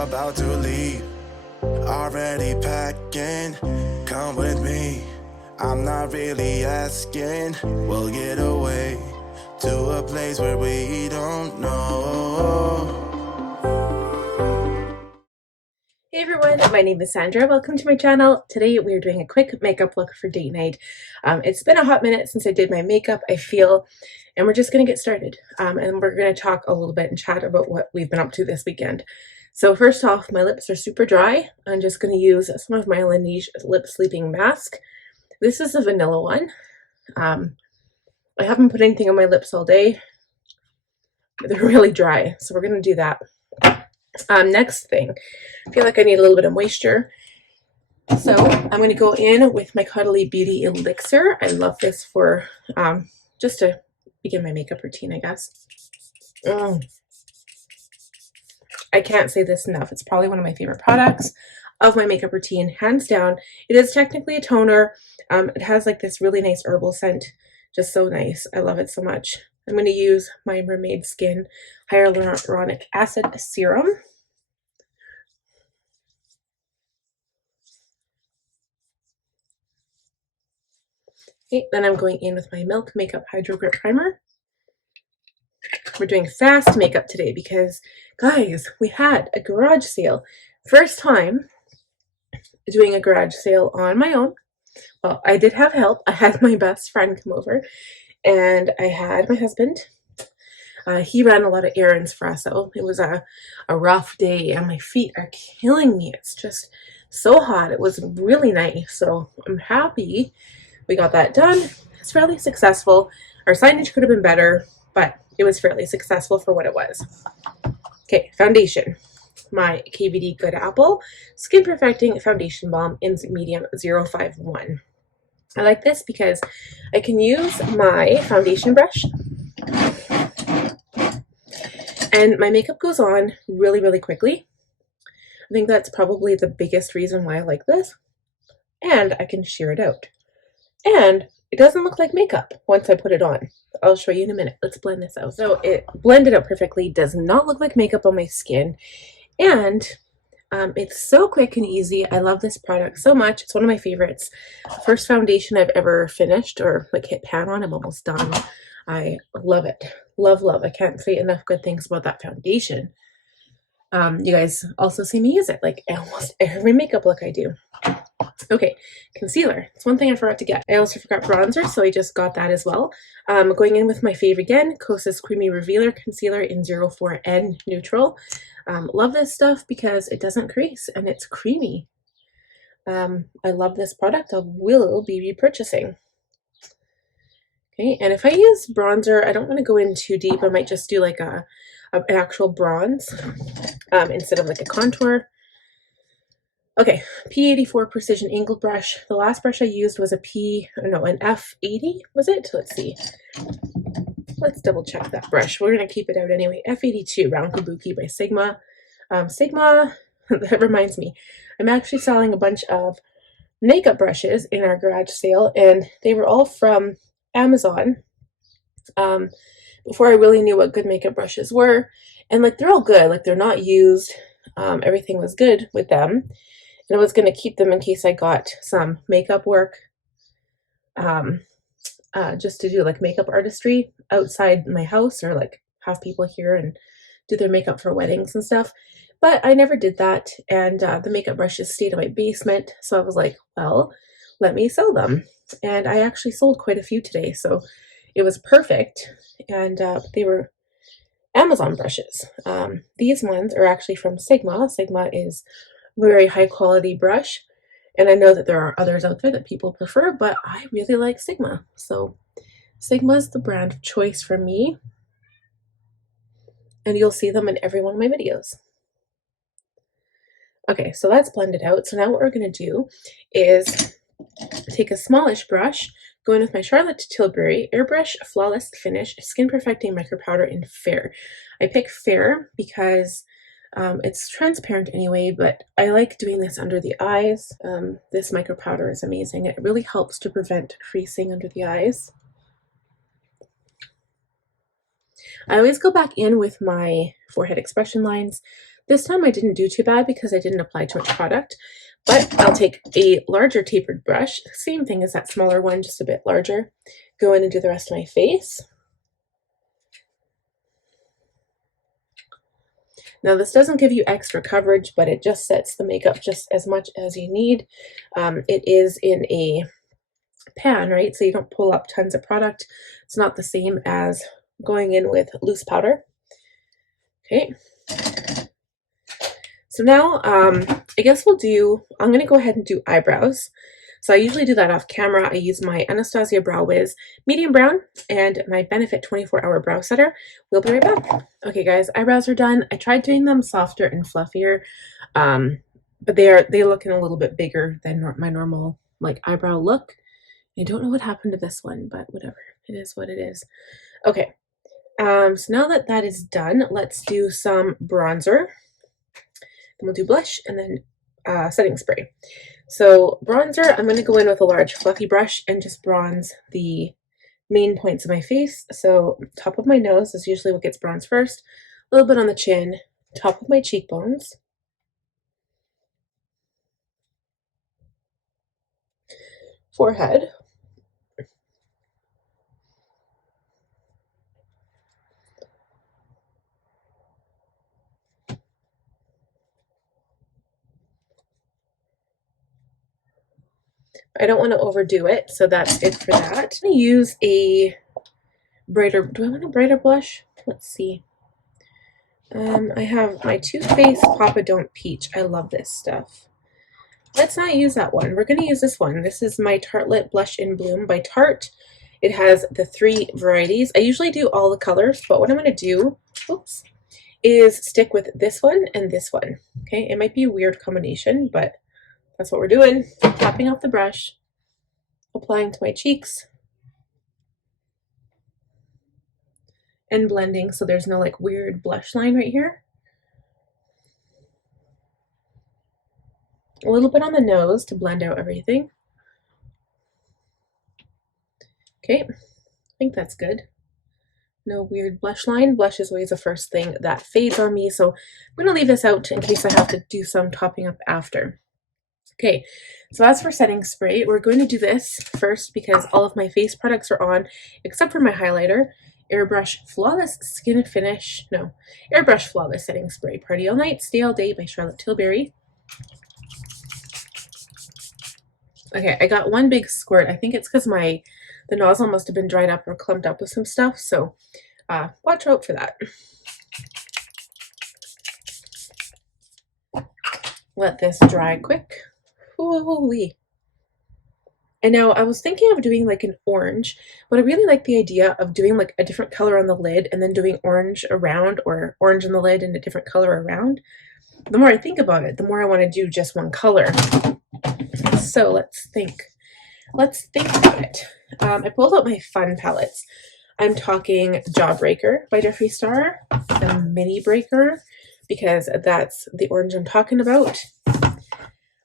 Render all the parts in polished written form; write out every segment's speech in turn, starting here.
about to leave. Already packing, come with me. I'm not really asking. We'll get away to a place where we don't know. Hey everyone, my name is Sandra. Welcome to my channel. Today we are doing a quick makeup look for date night. It's been a hot minute since I did my makeup, I feel, and we're just going to get started. And we're going to talk a little bit and chat about what we've been up to this weekend. So first off, my lips are super dry. I'm just going to use some of my Lineage lip sleeping mask. This is a vanilla one. I haven't put anything on my lips all day. They're really dry, so we're going to do that. Next thing, I feel like I need a little bit of moisture. So I'm going to go in with my Caudalie Beauty Elixir. I love this for just to begin my makeup routine, I guess. I can't say this enough. It's probably one of my favorite products of my makeup routine, hands down. It is technically a toner. It has like this really nice herbal scent, just so nice. I love it so much. I'm going to use my Mermaid Skin Hyaluronic Acid Serum. Okay, then I'm going in with my Milk Makeup Hydrogrip Primer. We're doing fast makeup today because, guys, we had a garage sale. First time doing a garage sale on my own. Well, I did have help. I had my best friend come over, and I had my husband. He ran a lot of errands for us, so it was a rough day, and my feet are killing me. It's just so hot. It was really nice, so I'm happy we got that done. It's fairly successful. Our signage could have been better, but it was fairly successful for what it was. Okay, foundation. My KVD Good Apple Skin Perfecting Foundation Balm in medium 051. I like this because I can use my foundation brush and my makeup goes on really, really quickly. I think that's probably the biggest reason why I like this. And I can sheer it out. And it doesn't look like makeup once I put it on. I'll show you in a minute. Let's blend this out. So it blended out perfectly. Does not look like makeup on my skin. And it's so quick and easy. I love this product so much. It's one of my favorites. First foundation I've ever finished or like hit pan on. I'm almost done. I love it. Love, love. I can't say enough good things about that foundation. You guys also see me use it like almost every makeup look I do. Okay, concealer. It's one thing I forgot to get. I also forgot bronzer, so I just got that as well. Going in with my fave again, Kosas Creamy Revealer Concealer in 04N Neutral. Love this stuff because it doesn't crease and it's creamy. I love this product. I will be repurchasing. Okay, and if I use bronzer, I don't want to go in too deep. I might just do like an actual bronze instead of like a contour. Okay, P84 Precision Angled Brush. The last brush I used was an F80, was it? Let's see. Let's double check that brush. We're going to keep it out anyway. F82 Round Kabuki by Sigma. Sigma, that reminds me, I'm actually selling a bunch of makeup brushes in our garage sale, and they were all from Amazon. Before I really knew what good makeup brushes were. And like, they're all good. Like, they're not used. Everything was good with them. And I was going to keep them in case I got some makeup work, just to do like makeup artistry outside my house, or like have people here and do their makeup for weddings and stuff. But I never did that, and the makeup brushes stayed in my basement, so I was like, well, let me sell them. And I actually sold quite a few today, so it was perfect. And they were Amazon brushes. These ones are actually from Sigma. Sigma is very high quality brush, and I know that there are others out there that people prefer, but I really like Sigma, so Sigma's the brand of choice for me, and you'll see them in every one of my videos. Okay, so that's blended out. So now what we're going to do is take a smallish brush, go in with my Charlotte Tilbury Airbrush Flawless Finish Skin Perfecting Micropowder in Fair. I pick Fair because it's transparent anyway, but I like doing this under the eyes. This micropowder is amazing. It really helps to prevent creasing under the eyes. I always go back in with my forehead expression lines. This time I didn't do too bad because I didn't apply too much product, but I'll take a larger tapered brush, same thing as that smaller one, just a bit larger, go in and do the rest of my face. Now this doesn't give you extra coverage, but it just sets the makeup just as much as you need. It is in a pan, right? So you don't pull up tons of product. It's not the same as going in with loose powder. Okay. So now I guess I'm going to go ahead and do eyebrows. So I usually do that off camera. I use my Anastasia Brow Whiz medium brown and my Benefit 24-hour brow setter. We'll be right back. Okay guys, eyebrows are done. I tried doing them softer and fluffier, but they look a little bit bigger than my normal like eyebrow look. I don't know what happened to this one, but whatever. It is what it is. Okay, so now that that is done, let's do some bronzer. Then we'll do blush and then setting spray. So bronzer, I'm going to go in with a large fluffy brush and just bronze the main points of my face. So top of my nose is usually what gets bronzed first, a little bit on the chin, top of my cheekbones, forehead, I don't want to overdo it, so that's it for that. I'm going to use a brighter, do I want a brighter blush? Let's see. I have my Too Faced Papa Don't Peach. I love this stuff. Let's not use that one. We're going to use this one. This is my Tartelette Blush in Bloom by Tarte. It has the 3 varieties. I usually do all the colors, but what I'm going to do, oops, is stick with this one and this one. Okay, it might be a weird combination, but that's what we're doing. Tapping off the brush, applying to my cheeks, and blending so there's no like weird blush line right here. A little bit on the nose to blend out everything. Okay, I think that's good. No weird blush line. Blush is always the first thing that fades on me, so I'm going to leave this out in case I have to do some topping up after. Okay, so as for setting spray, we're going to do this first because all of my face products are on, except for my highlighter. Airbrush Flawless Skin Finish, no, Airbrush Flawless Setting Spray. Party All Night, Stay All Day by Charlotte Tilbury. Okay, I got one big squirt. I think it's because the nozzle must have been dried up or clumped up with some stuff, so watch out for that. Let this dry quick. Ooh-wee. And now I was thinking of doing like an orange, but I really like the idea of doing like a different color on the lid and then doing orange around, or orange on the lid and a different color around. The more I think about it, the more I want to do just one color. So let's think. Let's think about it. I pulled out my fun palettes. I'm talking Jawbreaker by Jeffree Star, the Mini Breaker, because that's the orange I'm talking about.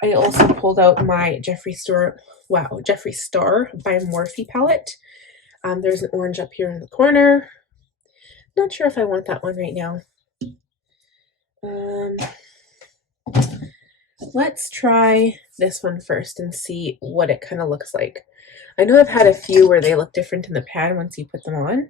I also pulled out my Jeffree Star by Morphe palette. There's an orange up here in the corner. Not sure if I want that one right now. Let's try this one first and see what it kind of looks like. I know I've had a few where they look different in the pan once you put them on.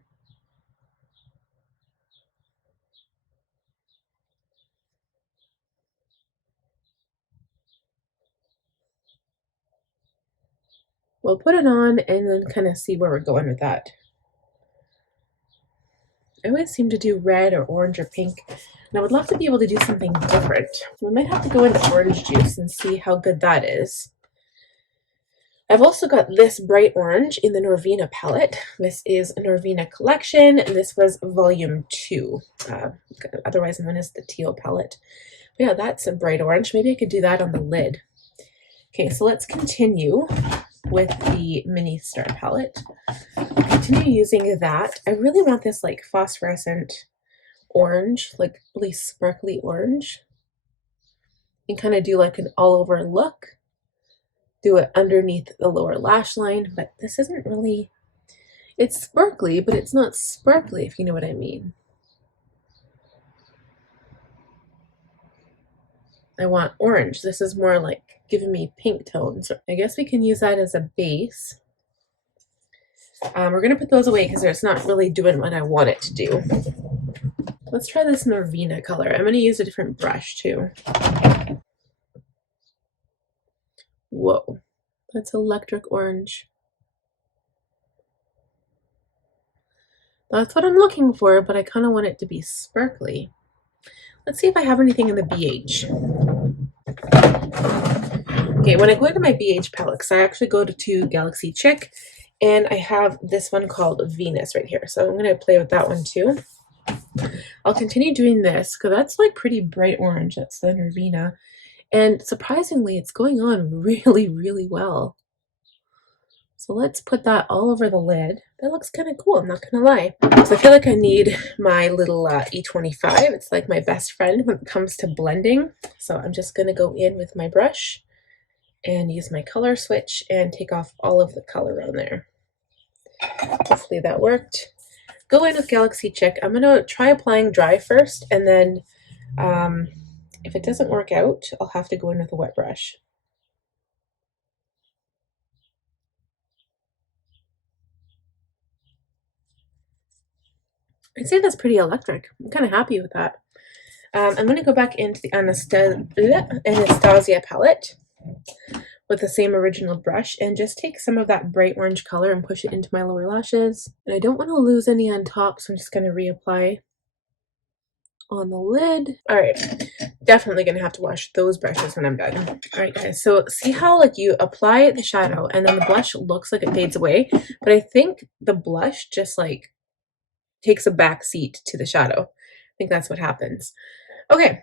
We'll put it on and then kind of see where we're going with that. I always seem to do red or orange or pink, and I would love to be able to do something different. We might have to go into orange juice and see how good that is. I've also got this bright orange in the Norvina palette. This is a Norvina collection. This was volume 2, otherwise known as the Teal palette. But yeah, that's a bright orange. Maybe I could do that on the lid. Okay, so let's continue with the Mini Star palette. Continue using that. I really want this like phosphorescent orange, like really sparkly orange, and kind of do like an all over look. Do it underneath the lower lash line, but this isn't really, it's sparkly, but it's not sparkly, if you know what I mean. I want orange. This is more like giving me pink tones. I guess we can use that as a base. We're going to put those away because it's not really doing what I want it to do. Let's try this Norvina color. I'm going to use a different brush too. Whoa, that's electric orange. That's what I'm looking for, but I kind of want it to be sparkly. Let's see if I have anything in the BH. Okay, when I go into my BH palettes, I actually go to Galaxy Chic, and I have this one called Venus right here. So I'm going to play with that one too. I'll continue doing this because that's like pretty bright orange. That's the Norvina. And surprisingly, it's going on really, really well. So let's put that all over the lid. That looks kind of cool, I'm not gonna lie. So I feel like I need my little E25. It's like my best friend when it comes to blending. So I'm just gonna go in with my brush and use my color switch and take off all of the color on there. Hopefully that worked. Go in with Galaxy Chic. I'm gonna try applying dry first, and then if it doesn't work out, I'll have to go in with a wet brush. I'd say that's pretty electric. I'm kind of happy with that. I'm going to go back into the Anastasia palette with the same original brush and just take some of that bright orange color and push it into my lower lashes. And I don't want to lose any on top, so I'm just going to reapply on the lid. All right, definitely going to have to wash those brushes when I'm done. All right, guys, so see how like you apply the shadow and then the blush looks like it fades away, but I think the blush just like takes a back seat to the shadow. I think that's what happens. Okay,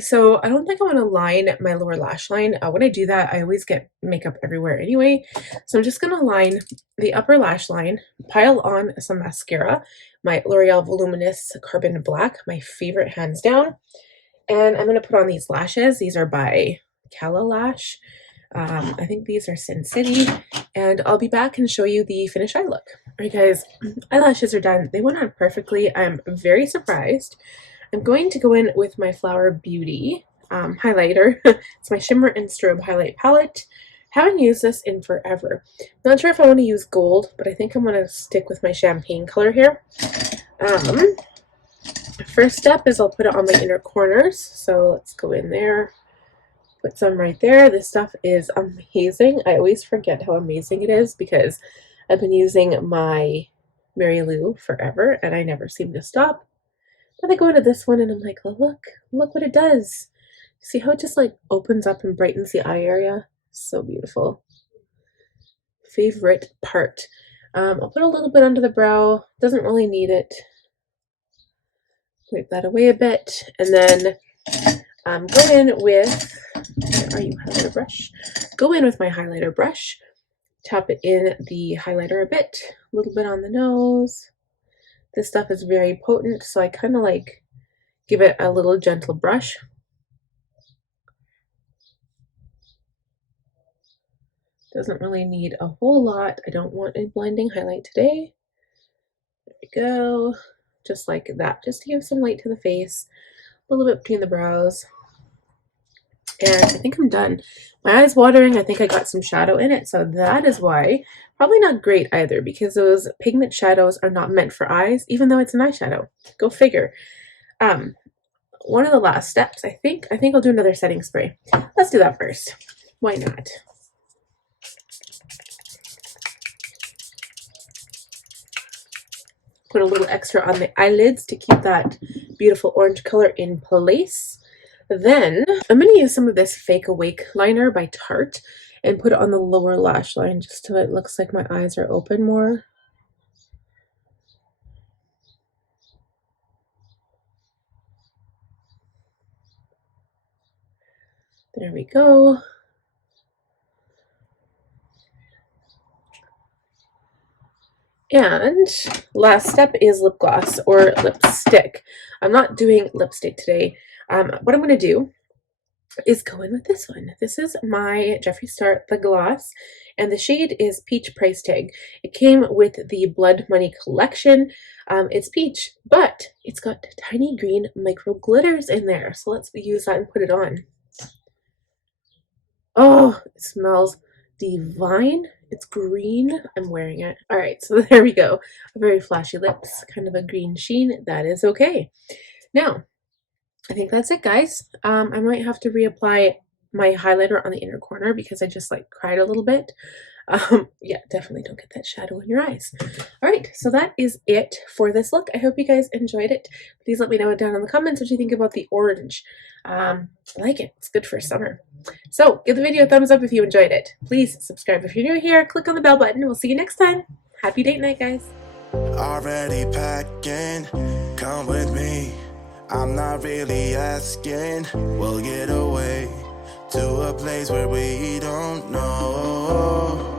so I don't think I want to line my lower lash line. When I do that, I always get makeup everywhere anyway. So I'm just going to line the upper lash line, pile on some mascara, my L'Oreal Voluminous Carbon Black, my favorite hands down. And I'm going to put on these lashes. These are by Caudalie. I think these are Sin City, and I'll be back and show you the finished eye look. All right, guys, eyelashes are done. They went on perfectly. I'm very surprised. I'm going to go in with my Flower Beauty highlighter. It's my Shimmer and Strobe Highlight Palette. Haven't used this in forever. Not sure if I want to use gold, but I think I'm going to stick with my champagne color here. First step is I'll put it on my inner corners. So let's go in there. Put some right there. This stuff is amazing. I always forget how amazing it is because I've been using my Mary Lou forever and I never seem to stop. But I go into this one and I'm like, oh, look what it does. See how it just like opens up and brightens the eye area? So beautiful. Favorite part. I'll put a little bit under the brow. Doesn't really need it. Wipe that away a bit. And then go in with, where are you, highlighter brush? Go in with my highlighter brush, tap it in the highlighter a bit, a little bit on the nose. This stuff is very potent, so I kind of like give it a little gentle brush. Doesn't really need a whole lot. I don't want a blending highlight today. There we go. Just like that, just to give some light to the face, a little bit between the brows. And I think I'm done. My eye's watering. I think I got some shadow in it, so that is why. Probably not great either, because those pigment shadows are not meant for eyes, even though it's an eyeshadow. Go figure. One of the last steps, I think I'll do another setting spray. Let's do that first. Why not? Put a little extra on the eyelids to keep that beautiful orange color in place. Then I'm going to use some of this Fake Awake liner by Tarte and put it on the lower lash line just so it looks like my eyes are open more. There we go. And last step is lip gloss or lipstick. I'm not doing lipstick today. What I'm going to do is go in with this one. This is my Jeffree Star The Gloss, and the shade is Peach Price Tag. It came with the Blood Money collection. It's peach, but it's got tiny green micro glitters in there. So let's use that and put it on. Oh, it smells divine. It's green. I'm wearing it. All right, so there we go. A very flashy lips, kind of a green sheen. That is okay. Now, I think that's it, guys. I might have to reapply my highlighter on the inner corner because I just like cried a little bit. Yeah, definitely don't get that shadow in your eyes. All right, so that is it for this look. I hope you guys enjoyed it. Please let me know down in the comments what you think about the orange. I like it. It's good for summer. So give the video a thumbs up if you enjoyed it. Please subscribe if you're new here. Click on the bell button. We'll see you next time. Happy date night, guys. Already packing, come with me. I'm not really asking. We'll get away to a place where we don't know.